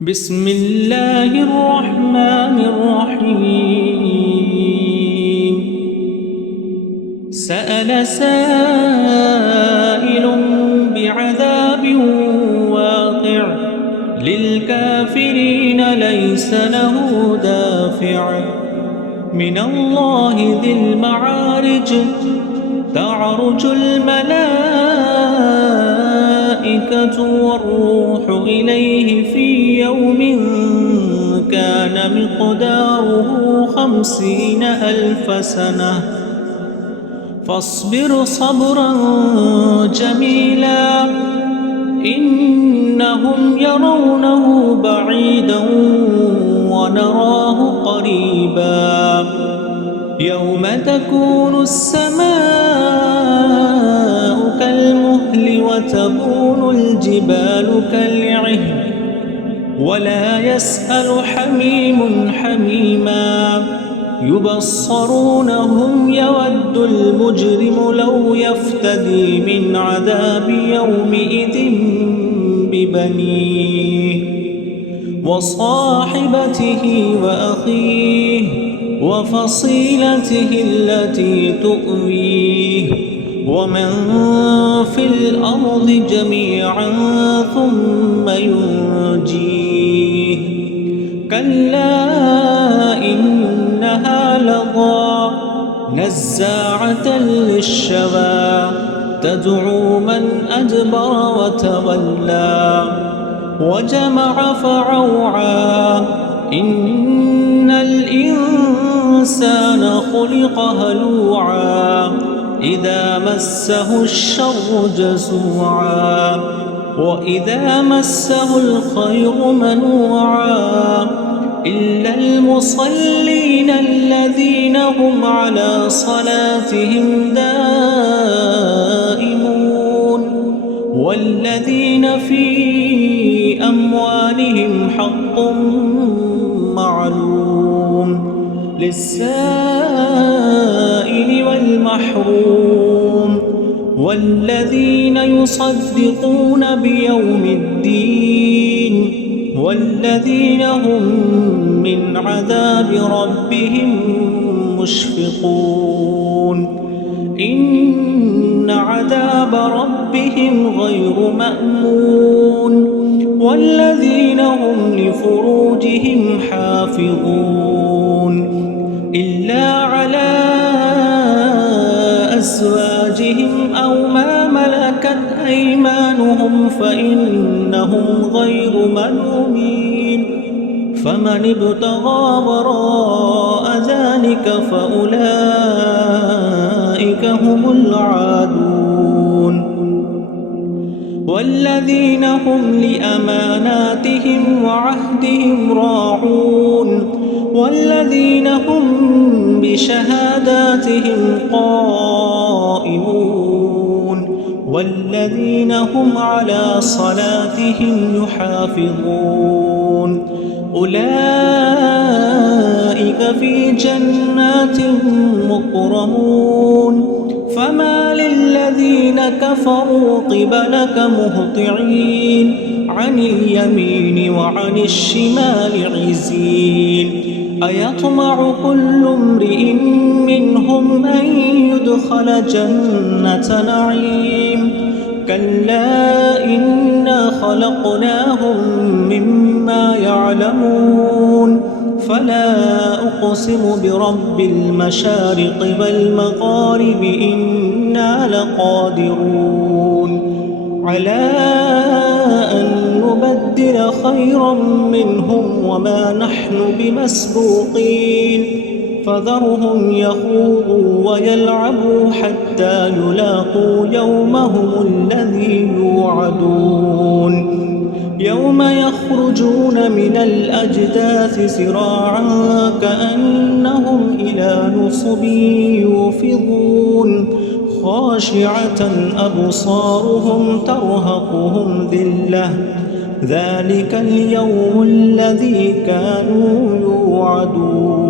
بسم الله الرحمن الرحيم. سأل سائل بعذاب واقع للكافرين ليس له دافع من الله ذي المعارج تعرج الملائكة والروح إليه في يوم كان مقداره 50,000 سنة فاصبر صبرا جميلا إنهم يرونه بعيدا ونراه قريبا يوم تكون السماء كالمهل وتكون الجبال كالعهن ولا يسأل حميم حميما يبصرونهم يود المجرم لو يفتدي من عذاب يومئذ ببنيه وصاحبته وأخيه وفصيلته التي تؤويه ومن في الأرض جميعا ثم ينجيه كلا إنها لظى نزاعة للشوى تدعو من أدبر وتولى وجمع فعوعى إن الإنسان خلق هلوعا إذا مسه الشر جزوعا وإذا مسه الخير منوعا إلا المصلين الذين هم على صلاتهم دائمون والذين في أموالهم حق معلوم للسائل والمحروم والذين يصدقون بيوم الدين والذين هم من عذاب ربهم مشفقون إن عذاب ربهم غير مأمون والذين هم لفروجهم حافظون إلا على أزواجهم أو ما ملكت أيمانهم فإنهم غير ملومين فمن ابتغى وراء ذلك فأولئك هم العادون والذين هم لأماناتهم وعهدهم راعون والذين هم بشهاداتهم قائمون والذين هم على صلاتهم يحافظون أولئك في جنات مكرمون فما للذين كفروا قبلك مهطعين عن اليمين وعن الشمال عزين أيطمع كل امرئ منهم أن يدخل جنة نعيم كلا إنا خلقناهم مما يعلمون فلا أقسم برب المشارق والمغارب إنا لقادرون على أن نبدل خيرا منهم وما نحن بمسبوقين فذرهم يخوضوا ويلعبوا حتى يلاقوا يومهم الذي يوعدون يوم يخرجون من الأجداث سراعا كأنهم إلى نصب يوفضون خاشعة أبصارهم ترهقهم ذلة ذلك اليوم الذي كانوا يوعدون